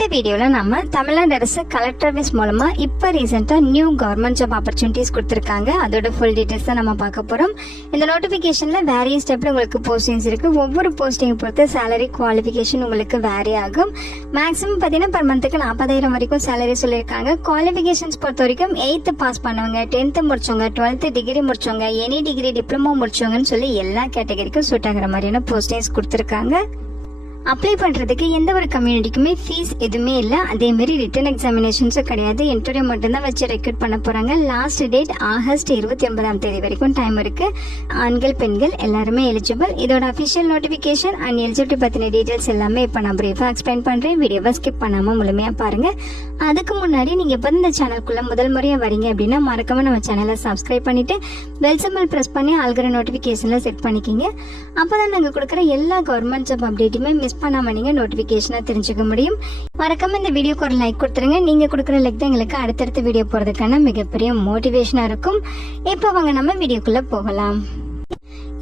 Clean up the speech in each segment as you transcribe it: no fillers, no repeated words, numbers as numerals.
இந்த வீடியோல நம்ம தமிழ்நாடு அரசு கலெக்டர் ஆஃபீஸ் மூலமா இப்ப ரீசெண்டா நியூ கவர்மெண்ட் ஜாப் ஆப்பர்ச்சுனிட்டிஸ் கொடுத்திருக்காங்க. அதோட ஃபுல் டீடைல்ஸ் தான் நம்ம பார்க்க போறோம். இந்த நோட்டிபிகேஷன்ல வேரியஸ் டைப்ல உங்களுக்கு போஸ்டிங்ஸ் இருக்கு. ஒவ்வொரு போஸ்டிங் பொறுத்து சேலரி குவாலிஃபிகேஷன் உங்களுக்கு வேரி ஆகும். மேக்ஸிமம் பாத்தீங்கன்னா பர் மந்த்துக்கு 40,000 வரைக்கும் சேலரி சொல்லியிருக்காங்க. குவாலிஃபிகேஷன்ஸ் பொறுத்த வரைக்கும் 8th பாஸ் பண்ணவங்க, 10th முடிச்சவங்க, 12th டிகிரி முடிச்சவங்க, எனி டிகிரி டிப்ளமோ முடிச்சவங்கன்னு சொல்லி எல்லா கேட்டகரிக்கும் சூட் ஆகிற மாதிரியான போஸ்டிங்ஸ் கொடுத்திருக்காங்க. அப்ளை பண்றதுக்கு எந்த ஒரு கம்யூனிட்டிக்குமே ஃபீஸ் எதுவுமே இல்லை. அதே மாதிரி ரிட்டன் எக்ஸாமினேஷன்ஸும் கிடையாது. இன்டர்வியூ மட்டும்தான் வச்சு ரெக்ரூட் பண்ண போறாங்க. லாஸ்ட் டேட் ஆகஸ்ட் 29 வரைக்கும் டைம் இருக்கு. ஆண்கள் பெண்கள் எல்லாருமே எலிஜிபிள். இதோட அஃபிஷியல் நோட்டிபிகேஷன் அண்ட் எலிஜிபிலிட்டி பத்தின டீடைல்ஸ் எல்லாமே இப்போ நான் பிரீஃபா எக்ஸ்பிளைன் பண்றேன். வீடியோவை ஸ்கிப் பண்ணாம முழுமையா பாருங்க. அதுக்கு முன்னாடி நீங்க இப்போ இந்த சேனலுக்குள்ள முதல் முறையா வரீங்க அப்படின்னா மறக்காம நம்ம சேனலை சப்ஸ்கிரைப் பண்ணிட்டு பெல் சிம்பல் பிரஸ் பண்ணி ஆல்கிற நோட்டிபிகேஷன்ல செட் பண்ணிக்கிங்க. அப்பதான் நாங்க கொடுக்குற எல்லா கவர்மெண்ட் ஜாப் அப்டேட்டுமே மிஸ் பண்ணாம நீங்க நோட்டிபிகேஷனை தெரிஞ்சுக்க முடியும். மறக்காம இந்த வீடியோக்கு ஒரு லைக் கொடுத்துருங்க. நீங்க கொடுக்குற லைக் தான் எங்களுக்கு அடுத்தடுத்த வீடியோ போறதுக்கான மிகப்பெரிய மோட்டிவேஷனா இருக்கும். இப்போ வாங்க நம்ம வீடியோக்குள்ள போகலாம்.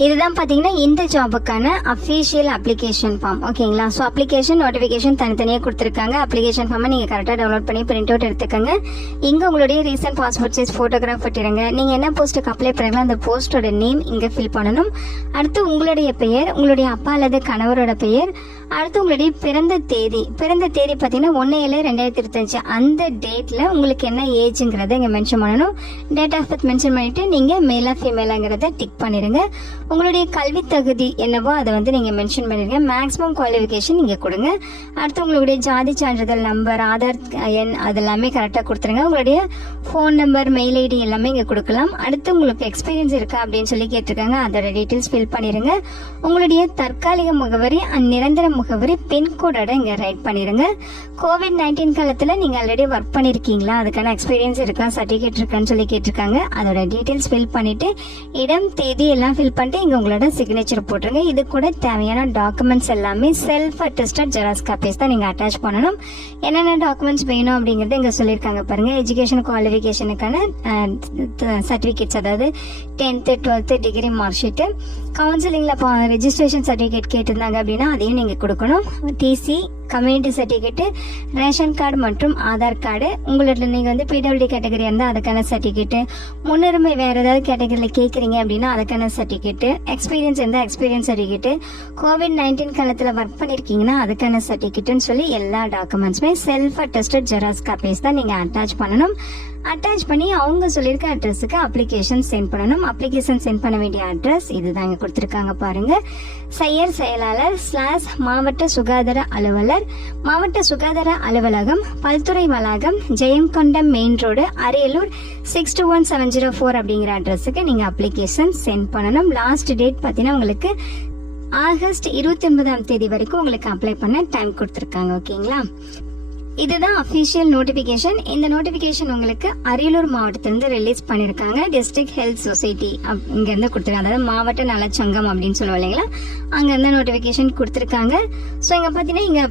இதுதான் பாத்தீங்கன்னா இந்த ஜாபுக்கான அபிஷியல் அப்ளிகேஷன் ஃபார்ம். ஓகேங்களா? ஸோ அப்ளிகேஷன் நோட்டிபிகேஷன் தனித்தனியாக கொடுத்துருக்காங்க. அப்ளிகேஷன் ஃபார்மை நீங்க கரெக்டாக டவுன்லோட் பண்ணி பிரிண்ட் அவுட் எடுத்துக்கோங்க. இங்க உங்களுடைய ரீசன்ட் பாஸ்போர்ட் சைஸ் போட்டோகிராஃப் ஒட்டிடுங்க. நீங்க என்ன போஸ்ட்டுக்கு அப்ளை பண்ணீங்களோ அந்த போஸ்டோட நேம் இங்க ஃபில் பண்ணணும். அடுத்து உங்களுடைய பெயர், உங்களுடைய அப்பா அல்லது கணவரோட பெயர், அடுத்து உங்களுடைய பிறந்த தேதி பாத்தீங்கன்னா 1/7/2025 அந்த டேட்ல உங்களுக்கு என்ன ஏஜ்ங்கிறத இங்க மென்ஷன் பண்ணணும். டேட் ஆஃப் பர்த் மென்ஷன் பண்ணிட்டு நீங்க மேலா ஃபீமேலாங்கிறத டிக் பண்ணிருங்க. உங்களுடைய கல்வி தகுதி என்னவோ அதை வந்து நீங்க மென்ஷன் பண்ணிருங்க. மேக்ஸிமம் குவாலிஃபிகேஷன் நீங்க கொடுங்க. அடுத்து உங்களுடைய ஜாதி சான்றிதழ் நம்பர், ஆதார் எண் அதெல்லாமே கரெக்டா கொடுத்துருங்க. உங்களுடைய போன் நம்பர், மெயில் ஐடி எல்லாமே இங்க கொடுக்கலாம். அடுத்து உங்களுக்கு எக்ஸ்பீரியன்ஸ் இருக்கா அப்படின்னு சொல்லி கேட்டிருக்காங்க. அதோட டீடைல்ஸ் ஃபில் பண்ணிருங்க. உங்களுடைய தற்காலிக முகவரி அண்ட் நிரந்தர முகவரி பின்கோடோட இங்க ரைட் பண்ணிருங்க. COVID-19 காலத்துல நீங்க ஆல்ரெடி ஒர்க் பண்ணிருக்கீங்களா, அதுக்கான எக்ஸ்பீரியன்ஸ் இருக்கா, சர்டிபிகேட் இருக்கான்னு சொல்லி கேட்டிருக்காங்க. அதோட டீடைல்ஸ் ஃபில் பண்ணிட்டு இடம் தேதி எல்லாம் ஃபில் பண்ணிட்டு இங்க உங்களோட சிக்னேச்சர் போட்டுருங்க. இது கூட தேவையான டாக்குமெண்ட்ஸ் எல்லாமே செல்ஃப் அட்டஸ்டட் ஜெராக்ஸ் காப்பீஸ் தான் நீங்க அட்டாச் பண்ணணும். என்னென்ன டாக்குமெண்ட்ஸ் வேணும் அப்படிங்கறது இங்க சொல்லியிருக்காங்க பாருங்க. எஜுகேஷன் குவாலிஃபிகேஷனுக்கான சர்டிபிகேட்ஸ், அதாவது 10th 12th degree mark sheet, கவுன்சிலிங்ல ரெஜிஸ்ட்ரேஷன் சர்டிபிகேட் கேட்டிருந்தாங்க அப்படின்னா அதையும் நீங்க கொடுக்கணும். TC, community certificate, ration card மற்றும் ஆதார் கார்டு, உங்களோட நீங்க வந்து பிடபிள்யூடி கேட்டகரி இருந்தா அதுக்கான சர்டிபிகேட், முன்னுரிமை வேற ஏதாவது கேட்டகரியில கேட்கறீங்க அப்படின்னா அதுக்கான சர்டிபிகேட், எக்ஸ்பீரியன்ஸ் இருந்தா எக்ஸ்பீரியன்ஸ் சர்டிபிகேட், COVID-19 காலத்துல ஒர்க் பண்ணிருக்கீங்கன்னா அதுக்கான சர்டிபிகேட்னு சொல்லி எல்லா டாக்குமெண்ட்ஸுமே செல்ஃப் அட்டஸ்டட் ஜெராக்ஸ் காப்பீஸ் தான் நீங்க அட்டாச் பண்ணணும். அட்டாச் பண்ணி அவங்க சொல்லியிருக்க அட்ரஸுக்கு அப்ளிகேஷன் சென்ட் பண்ணணும். அப்ளிகேஷன் சென்ட் பண்ண வேண்டிய அட்ரஸ் இதுதாங்க கொடுத்திருக்காங்க பாருங்க. செயலாளர் / மாவட்ட சுகாதார அலுவலர், மாவட்ட சுகாதார அலுவலகம், பல்துறை வளாகம், ஜெயங்கொண்டம் மெயின் ரோடு, அரியலூர் 621704 அப்படிங்கிற அட்ரஸுக்கு நீங்க அப்ளிகேஷன் சென்ட் பண்ணணும். லாஸ்ட் டேட் பாத்தீங்கன்னா உங்களுக்கு ஆகஸ்ட் 29 வரைக்கும் உங்களுக்கு அப்ளை பண்ண டைம் கொடுத்திருக்காங்க. ஓகேங்களா? இதுதான் அபிஷியல் நோட்டிபிகேஷன். இந்த நோட்டிபிகேஷன் உங்களுக்கு அரியலூர் மாவட்டத்திலிருந்து ரிலீஸ் பண்ணிருக்காங்க. டிஸ்ட்ரிக்ட் ஹெல்த் சொசைட்டி இங்க இருந்து கொடுத்திருக்காங்க. அதாவது மாவட்ட நலச்சங்கம் அப்படின்னு சொல்லுவோம் இல்லைங்களா, அங்க இருந்து நோட்டிபிகேஷன் கொடுத்திருக்காங்க. சோ இங்க பாத்தீங்கன்னா இங்க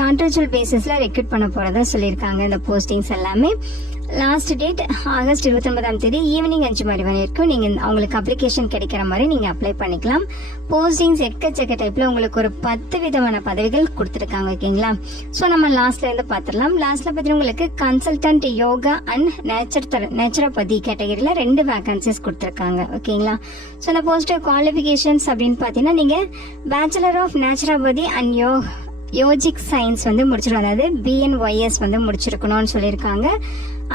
கான்ட்ராக்சுவல் பேசிஸ்ல ரெக்ரூட் பண்ண போறதா சொல்லியிருக்காங்க. இந்த போஸ்டிங்ஸ் எல்லாமே லாஸ்ட் டேட் ஆகஸ்ட் 29 ஈவினிங் 5 மணி வரைக்கும் நீங்க அவங்களுக்கு அப்ளிகேஷன் கிடைக்கிற மாதிரி நீங்க அப்ளை பண்ணிக்கலாம். போஸ்டிங்ஸ் எக்கச்சக்க டைப்ல உங்களுக்கு ஒரு 10 விதமான பதவிகள் கொடுத்திருக்காங்க. ஓகேங்களா? சோ நம்ம லாஸ்ட்ல இருந்து பாத்துடலாம். லாஸ்ட்ல பாத்தீங்கன்னா உங்களுக்கு கன்சல்டன்ட் யோகா அண்ட் நேச்சுரோபதி கேட்டகரியில 2 வேகன்சிஸ் கொடுத்திருக்காங்க. ஓகேங்களா? சோ இந்த போஸ்ட் குவாலிஃபிகேஷன்ஸ் அப்படின்னு பாத்தீங்கன்னா நீங்க bachelor of naturopathy and yogic science வந்து முடிச்சிருக்கணும். அதாவது BNYS வந்து முடிச்சிருக்கணும்னு சொல்லியிருக்காங்க.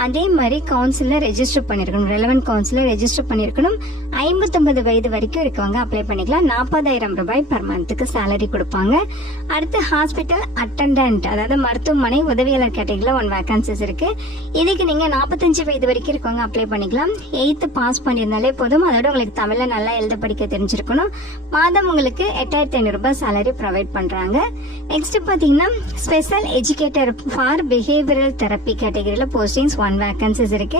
அதே மாதிரி கவுன்சில ரெஜிஸ்டர் பண்ணிருக்கணும். ரெலவென்ட் கவுன்சில ரெஜிஸ்டர் பண்ணிருக்கணும். 59 வயது வரைக்கும் இருக்கவங்க அப்ளை பண்ணிக்கலாம். 40,000 ரூபாய் பர் மந்த்துக்கு சேலரி கொடுப்பாங்க. அடுத்து ஹாஸ்பிட்டல் அட்டெண்டன்ட், அதாவது மருத்துவமனை உதவியாளர் கேட்டகரியில 1 வேகன்சிஸ் இருக்கு. இதுக்கு நீங்க 45 வயது வரைக்கும் இருக்கவங்க அப்ளை பண்ணிக்கலாம். 8th பாஸ் பண்ணியிருந்தாலே போதும். அதோட உங்களுக்கு தமிழ்ல நல்லா எழுத படிக்க தெரிஞ்சிருக்கணும். மாதம் உங்களுக்கு 8,500 ரூபாய் சேலரி ப்ரொவைட் பண்றாங்க. நெக்ஸ்ட் பாத்தீங்கன்னா special educator for behavioural therapy கேட்டகரியில போஸ்டிங்ஸ் 1 வேகன்சிஸ் இருக்கு.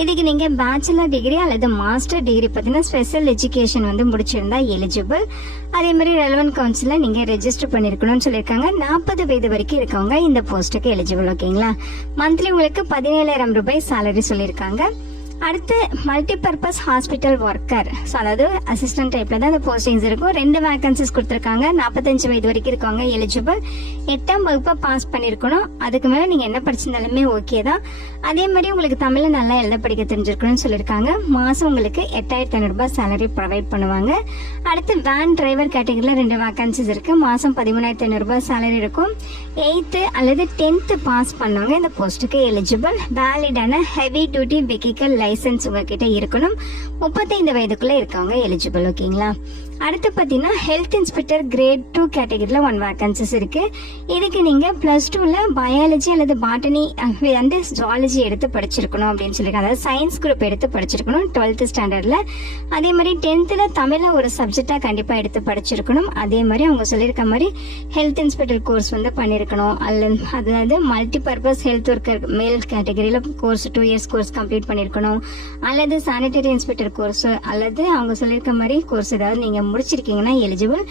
இதுக்கு நீங்க பேச்சுலர் டிகிரி அல்லது மாஸ்டர் டிகிரி பார்த்தீங்கன்னா ஸ்பெஷல் எஜுகேஷன் வந்து முடிச்சிருந்தா எலிஜிபிள். அதே மாதிரி ரெலவென்ட் கவுன்சில நீங்க ரெஜிஸ்டர் பண்ணிருக்கணும்னு சொல்லியிருக்காங்க. 40 வயது வரைக்கும் இருக்கவங்க இந்த போஸ்ட்டுக்கு எலிஜிபிள். ஓகேங்களா? மந்த்லி உங்களுக்கு 17,000 ரூபாய் சேலரி சொல்லியிருக்காங்க. அடுத்து மல்டிபர்பஸ் ஹாஸ்பிட்டல் ஒர்க்கர், ஸோ அதாவது அசிஸ்டன்ட் டைப்ல தான் அந்த போஸ்டிங்ஸ் இருக்கும். 2 வேகன்சிஸ் கொடுத்துருக்காங்க. 45 வயது வரைக்கும் இருக்கவங்க எலிஜிபிள். 8ஆம் வகுப்பை பாஸ் பண்ணிருக்கணும். அதுக்கு மேல நீங்க என்ன படிச்சிருந்தாலுமே ஓகே தான். அதே மாதிரி உங்களுக்கு தமிழ்ல நல்லா எழுத படிக்க தெரிஞ்சிருக்கணும்னு சொல்லியிருக்காங்க. மாசம் உங்களுக்கு 8,500 ரூபாய் சேலரி ப்ரொவைட் பண்ணுவாங்க. அடுத்து வேன் டிரைவர் கேட்டகரியில 2 வேகன்சிஸ் இருக்கு. மாசம் 13,500 ரூபாய் சேலரி இருக்கும். 8th அல்லது 10th பாஸ் பண்ணவங்க இந்த போஸ்ட்டுக்கு எலிஜிபிள். வேலிடான ஹெவி டியூட்டி வெஹிக்கல் லைசன்ஸ் உங்ககிட்ட இருக்கணும். 35 வயதுக்குள்ள இருக்கவங்க எலிஜிபிள். ஓகேங்களா. அடுத்து பாத்தீங்கன்னா ஹெல்த் இன்ஸ்பெக்டர் கிரேட் 2 கேட்டகரியில 1 வேகன்சிஸ் இருக்கு. இதுக்கு நீங்க +2ல பயாலஜி அல்லது பாட்டனி வந்து ஜுவாலஜி எடுத்து படிச்சிருக்கணும் அப்படின்னு சொல்லியிருக்காங்க. அதாவது சயின்ஸ் குரூப் எடுத்து படிச்சிருக்கணும் 12th ஸ்டாண்டர்ட்ல. அதே மாதிரி 10th தமிழ்ல ஒரு சப்ஜெக்டா கண்டிப்பா எடுத்து படிச்சிருக்கணும். அதே மாதிரி அவங்க சொல்லியிருக்க மாதிரி ஹெல்த் இன்ஸ்பெக்டர் கோர்ஸ் வந்து பண்ணிருக்கணும். அதாவது மல்டிபர்பஸ் ஹெல்த் ஒர்க்கர் மேல் கேட்டகரியில கோர்ஸ் 2 இயர்ஸ் கோர்ஸ் கம்ப்ளீட் பண்ணிருக்கணும். அல்லது சானிட்டரி இன்ஸ்பெக்டர் கோர்ஸ் அல்லது அவங்க சொல்லியிருக்க மாதிரி கோர்ஸ் ஏதாவது நீங்க முடிச்சிருக்கீங்கன்னா எலிஜிபிள்.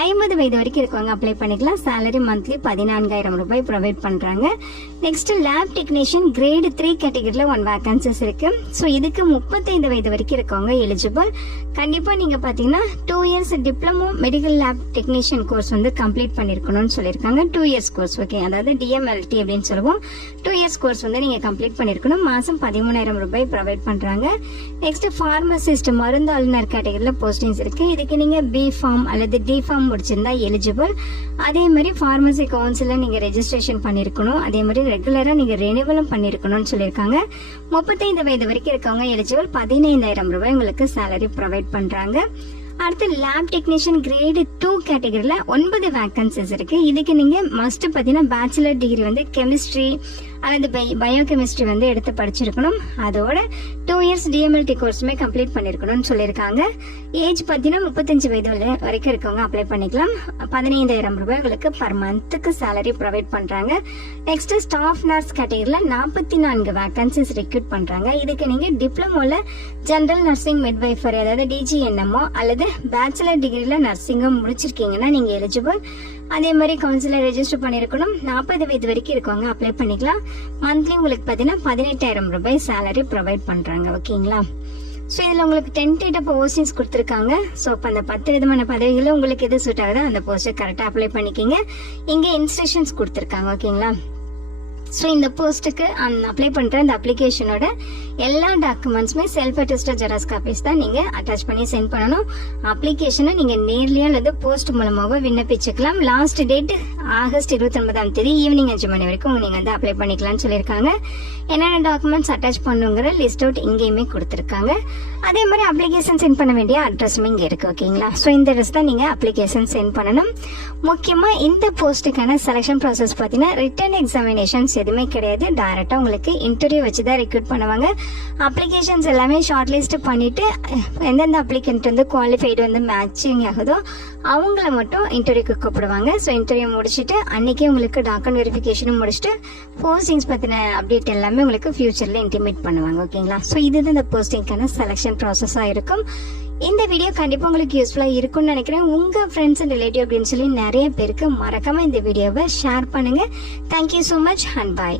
50 வயது வரைக்கும் இருக்கவங்க அப்ளை பண்ணிக்கலாம். சேலரி மந்த்லி 14,000 ரூபாய் ப்ரொவைட் பண்றாங்க. நெக்ஸ்ட் லேப் டெக்னீஷியன் கிரேட் 3 கேட்டகரியில 1 வேகன்சிஸ் இருக்கு. ஸோ இதுக்கு 35 வயது வரைக்கும் இருக்கவங்க எலிஜிபிள். கண்டிப்பா நீங்க பாத்தீங்கன்னா 2 years diploma medical lab technician course வந்து கம்ப்ளீட் பண்ணிருக்கணும்னு சொல்லியிருக்காங்க. 2 இயர்ஸ் கோர்ஸ், ஓகே, அதாவது DMLT அப்படின்னு சொல்லுவோம். 2 இயர்ஸ் கோர்ஸ் வந்து நீங்க கம்ப்ளீட் பண்ணிருக்கணும். மாசம் 13,000 ரூபாய் ப்ரொவைட் பண்றாங்க. நெக்ஸ்ட் பார்மசிஸ்ட் மருந்தாளுநர் கேட்டகரியில போஸ்டிங்ஸ் இருக்கு. இதுக்கு நீங்க B ஃபார்ம் அல்லது D ஃபார்ம் முடிச்சிருந்தா எலிஜிபிள். அதே மாதிரி பார்மசி கவுன்சில நீங்க ரெஜிஸ்ட்ரேஷன் பண்ணிருக்கணும். அதே மாதிரி ரெகுலரா நீங்க ரெனிவலும் பண்ணிருக்கணும்னு சொல்லியிருக்காங்க. 35 வயது வரைக்கும் இருக்கவங்க எலிஜிபிள். 15,000 ரூபாய் உங்களுக்கு சேலரி ப்ரொவைட் பண்றாங்க. அடுத்து லேப் டெக்னீஷியன் கிரேட் 2 கேட்டகரியில 9 வேகன்சிஸ் இருக்கு. இதுக்கு நீங்க மஸ்ட் பாத்தீங்கன்னா பேச்சுலர் டிகிரி வந்து கெமிஸ்ட்ரி அல்லது பயோகெமிஸ்ட்ரி வந்து எடுத்து படிச்சிருக்கணும். அதோட 2 இயர்ஸ் DMLT கோர்ஸுமே கம்ப்ளீட் பண்ணிருக்கணும்னு சொல்லியிருக்காங்க. ஏஜ் பாத்தீங்கன்னா 35 வயது வரைக்கும் இருக்கவங்க அப்ளை பண்ணிக்கலாம். 15,000 ரூபாய் உங்களுக்கு பர் மந்த்துக்கு சேலரி ப்ரொவைட் பண்றாங்க. நெக்ஸ்ட் ஸ்டாஃப் நர்ஸ் கேட்டகரியில 44 வேகன்சிஸ் ரெக்ரூட் பண்றாங்க. இதுக்கு நீங்க டிப்ளமோல ஜெனரல் நர்சிங் மிட்வைஃபர் அதாவது DGNMO அல்லது பேச்சுலர் டிகிரில நர்சிங்கும் முடிச்சிருக்கீங்கன்னா நீங்க எலிஜிபிள். அதே மாதிரி கவுன்சிலர் ரெஜிஸ்டர் பண்ணிருக்கணும். 40 வயது வரைக்கும் இருக்கவங்க அப்ளை பண்ணிக்கலாம். மந்த்லி உங்களுக்கு பாத்தீங்கன்னா 18,000 ரூபாய் சேலரி ப்ரொவைட் பண்றாங்க. ஓகேங்களா. ஸோ இதில் உங்களுக்கு டென்டேட்டிவ் போஸ்டிங்ஸ் கொடுத்துருக்காங்க. ஸோ இப்போ அந்த 10 விதமான பதவிகளும் உங்களுக்கு எது சூட் ஆகுதோ அந்த போஸ்ட்டை கரெக்டாக அப்ளை பண்ணிக்கிங்க. இங்கே இன்ஸ்ட்ரக்ஷன்ஸ் கொடுத்துருக்காங்க. ஓகேங்களா. ஸோ இந்த போஸ்ட்டுக்கு அப்ளை பண்ணுற அந்த அப்ளிகேஷனோட எல்லா டாக்குமெண்ட்ஸுமே செல்ஃப் அட்டஸ்டட் ஜெராக்ஸ் காப்பீஸ் தான் நீங்கள் அட்டாச் பண்ணி சென்ட் பண்ணணும். அப்ளிகேஷனை நீங்கள் நேர்லையோ அல்லது போஸ்ட் மூலமாக விண்ணப்பிச்சுக்கலாம். லாஸ்ட் டேட் ஆகஸ்ட் 29ஆம் தேதி ஈவினிங் 5 மணி வரைக்கும் நீங்கள் வந்து அப்ளை பண்ணிக்கலாம்னு சொல்லியிருக்காங்க. என்னென்ன டாக்குமெண்ட்ஸ் அட்டாச் பண்ணுங்கிற லிஸ்ட் அவுட் இங்கேயுமே கொடுத்துருக்காங்க. அதே மாதிரி அப்ளிகேஷன் சென்ட் பண்ண வேண்டிய அட்ரஸுமே இங்கே இருக்குது. ஓகேங்களா. ஸோ இந்த அட்ரஸ் தான் நீங்கள் அப்ளிகேஷன் சென்ட் பண்ணணும். முக்கியமாக இந்த போஸ்ட்டுக்கான செலெக்ஷன் ப்ராசஸ் பார்த்தீங்கன்னா ரிட்டன் எக்ஸாமினேஷன்ஸ் எதுவுமே கிடையாது. டைரக்டா உங்களுக்கு இன்டர்வியூ வச்சு தான் ரெக்ரூட் பண்ணுவாங்க. அப்ளிகேஷன்ஸ் எல்லாமே ஷார்ட் லிஸ்ட் பண்ணிட்டு எந்தெந்த அப்ளிகன்ட் வந்து குவாலிஃபைடு வந்து மேட்சிங் ஆகுதோ அவங்கள மட்டும் இன்டர்வியூக்கு கூப்பிடுவாங்க. ஸோ இன்டர்வியூ முடிச்சுட்டு அன்னைக்கே உங்களுக்கு டாக்குமெண்ட் வெரிஃபிகேஷனும் முடிச்சுட்டு போஸ்டிங்ஸ் பத்தின அப்டேட் எல்லாமே உங்களுக்கு ஃபியூச்சர்ல இன்டிமேட் பண்ணுவாங்க. ஓகேங்களா. ஸோ இதுதான் இந்த போஸ்டிங்கான செலெக்ஷன் ப்ராசஸா இருக்கும். இந்த வீடியோ கண்டிப்பா உங்களுக்கு யூஸ்ஃபுல்லா இருக்கும்னு நினைக்கிறேன். உங்க ஃப்ரெண்ட்ஸ் அண்ட் ரிலேட்டிவ் அப்படின்னு சொல்லி நிறைய பேருக்கு மறக்காம இந்த வீடியோவை ஷேர் பண்ணுங்க. Thank you so much and bye.